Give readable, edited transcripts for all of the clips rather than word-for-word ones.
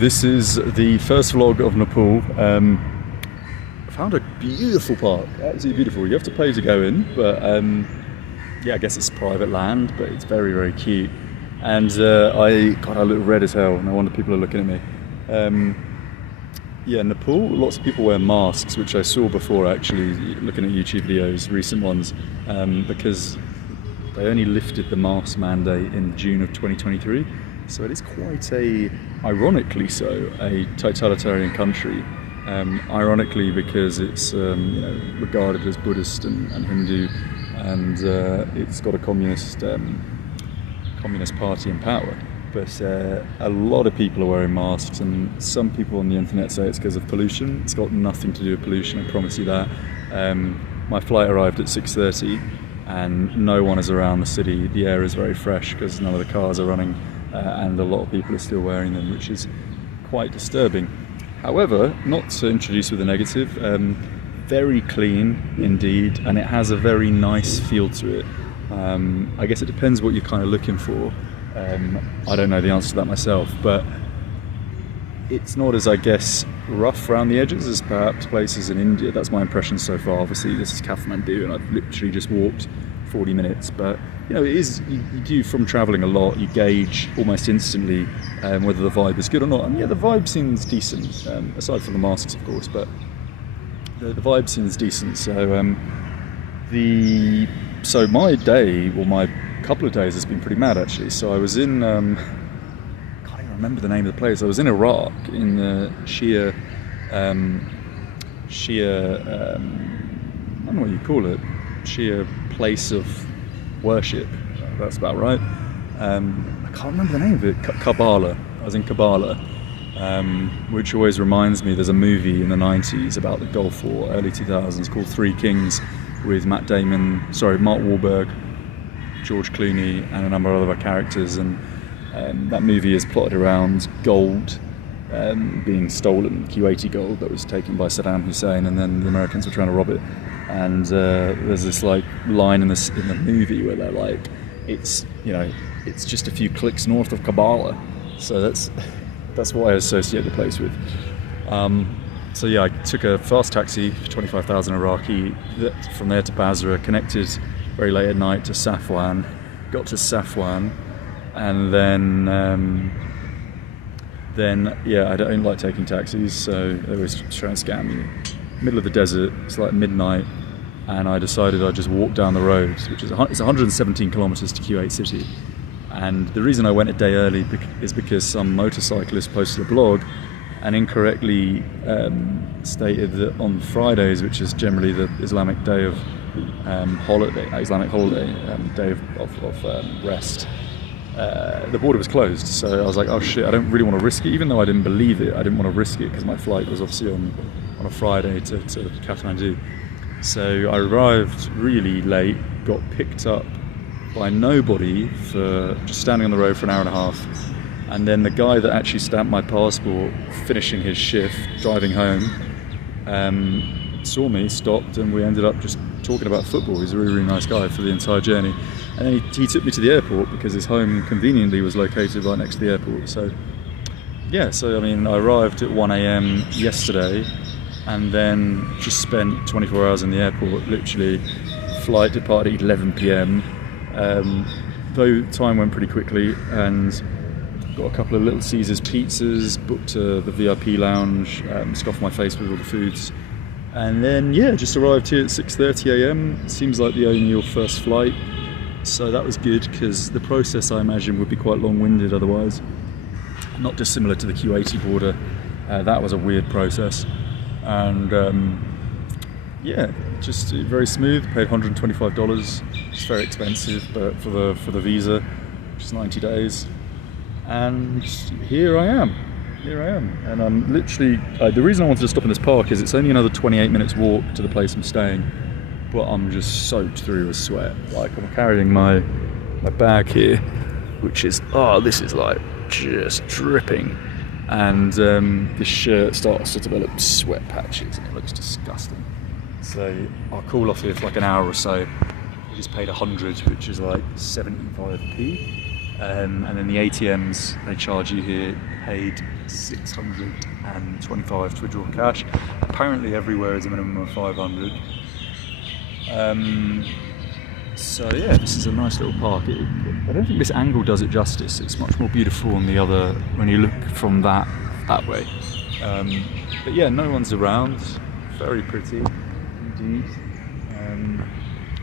This is the first vlog of Nepal. I found a beautiful park, absolutely beautiful. You have to pay to go in, but yeah, I guess it's private land, but it's very, very cute. And I look red as hell. No wonder people are looking at me. Yeah, Nepal, lots of people wear masks, which I saw before actually, looking at YouTube videos, recent ones, because they only lifted the mask mandate in June of 2023. So it is quite ironically so, a totalitarian country. Ironically because it's regarded as Buddhist and Hindu, and it's got a communist party in power. But a lot of people are wearing masks, and some people on the internet say it's because of pollution. It's got nothing to do with pollution, I promise you that. My flight arrived at 6:30 and no one is around the city. The air is very fresh because none of the cars are running, and a lot of people are still wearing them, which is quite disturbing. However, not to introduce with a negative, very clean indeed, and it has a very nice feel to it. I guess it depends what you're kind of looking for. I don't know the answer to that myself, but it's not as, I guess, rough around the edges as perhaps places in India. That's my impression so far. Obviously this is Kathmandu and I've literally just walked 40 minutes, but it is, you do, from travelling a lot, you gauge almost instantly whether the vibe is good or not. And yeah, the vibe seems decent, aside from the masks of course, but the vibe seems decent. So so my day, or my couple of days, has been pretty mad actually. So I was in, I can't even remember the name of the place. I was in Iraq, in the Shia, I don't know what you call it, Shia place of worship. That's about right. I can't remember the name of it. Kabbalah. I was in Kabbalah, which always reminds me. There's a movie in the 90s about the Gulf War, early 2000s, called Three Kings, with Mark Wahlberg, George Clooney, and a number of other characters. And that movie is plotted around gold being stolen, Kuwaiti gold that was taken by Saddam Hussein, and then the Americans were trying to rob it. And there's this like line in the movie where they're like, it's just a few clicks north of Kabbalah. So that's what I associate the place with. So yeah, I took a fast taxi for 25,000 Iraqi from there to Basra, connected very late at night to Safwan, got to Safwan, and then yeah, I don't like taking taxis, so they always try and scam you. Middle of the desert, it's like midnight, and I decided I'd just walk down the road, which is it's 117 kilometers to Kuwait city. And the reason I went a day early is because some motorcyclist posted a blog and incorrectly stated that on Fridays, which is generally the Islamic day of Islamic holiday, day of rest, the border was closed. So I was like, oh shit, I don't really want to risk it. Even though I didn't believe it, I didn't want to risk it because my flight was obviously on a Friday to Kathmandu. So I arrived really late, got picked up by nobody for just standing on the road for an hour and a half. And then the guy that actually stamped my passport, finishing his shift, driving home, saw me, stopped, and we ended up just talking about football. He's a really, really nice guy for the entire journey. And then he took me to the airport because his home conveniently was located right next to the airport. So yeah, I mean, I arrived at 1 a.m. yesterday and then just spent 24 hours in the airport, literally. Flight departed at 11 p.m. Though time went pretty quickly, and got a couple of Little Caesars pizzas, booked the VIP lounge, scoffed my face with all the foods, and then yeah, just arrived here at 6:30 a.m. Seems like the only or first flight, so that was good because the process I imagine would be quite long-winded otherwise. Not dissimilar to the Kuwaiti border. That was a weird process, and yeah, just very smooth. Paid $125. It's very expensive, but for the visa, which is 90 days. And here I am, and I'm literally, the reason I wanted to stop in this park is it's only another 28 minutes walk to the place I'm staying, but I'm just soaked through with sweat. Like, I'm carrying my bag here, which is, this is like just dripping, and this shirt starts to develop sweat patches and it looks disgusting. So I'll cool off here for like an hour or so. I just paid 100, which is like 75p. And then the ATMs they charge you here paid 625 to withdraw cash. Apparently everywhere is a minimum of 500. So yeah, this is a nice little park. I don't think this angle does it justice. It's much more beautiful on the other, when you look from that way. But yeah, no one's around. Very pretty indeed.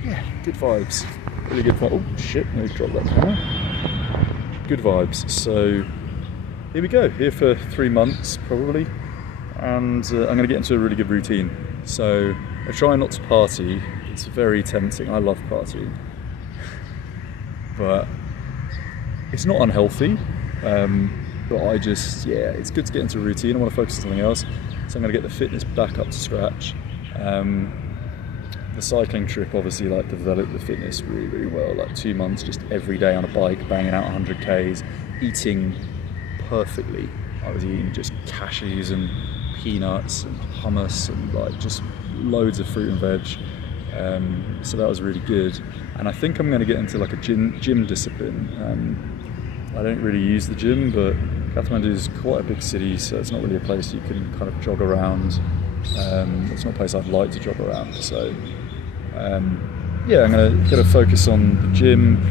Yeah, good vibes. Really good vibes. Oh shit, no, drop that camera. Good vibes. So here we go. Here for 3 months probably, and I'm going to get into a really good routine. So I try not to party. It's very tempting. I love partying, but it's not unhealthy. But I just, yeah, it's good to get into a routine. I want to focus on something else, so I'm going to get the fitness back up to scratch. The cycling trip obviously like developed the fitness really, really well. Like 2 months, just every day on a bike, banging out 100 Ks, eating perfectly. I was eating just cashews and peanuts and hummus and like just loads of fruit and veg. So that was really good. And I think I'm going to get into like a gym discipline. I don't really use the gym, but Kathmandu is quite a big city, so it's not really a place you can kind of jog around. It's not a place I'd like to jog around. So yeah, I'm going to focus on the gym.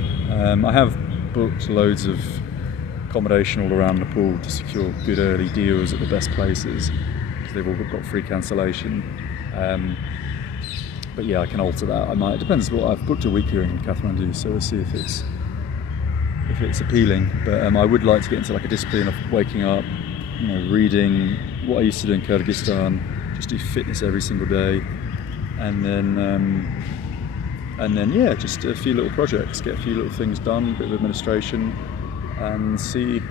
I have booked loads of accommodation all around Nepal to secure good early deals at the best places, because they've all got free cancellation. But yeah, I can alter that. I might. It depends. What I've booked a week here in Kathmandu, so we'll see if it's appealing. But I would like to get into like a discipline of waking up, you know, reading what I used to do in Kyrgyzstan, just do fitness every single day, and then yeah, just a few little projects, get a few little things done, a bit of administration, and see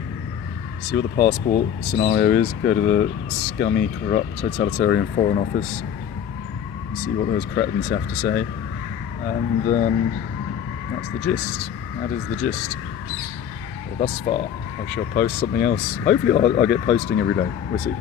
what the passport scenario is. Go to the scummy, corrupt, totalitarian Foreign Office, see what those cretins have to say, and that's the gist. That is the gist. Well, thus far, I shall post something else. Hopefully I'll get posting every day. We'll see.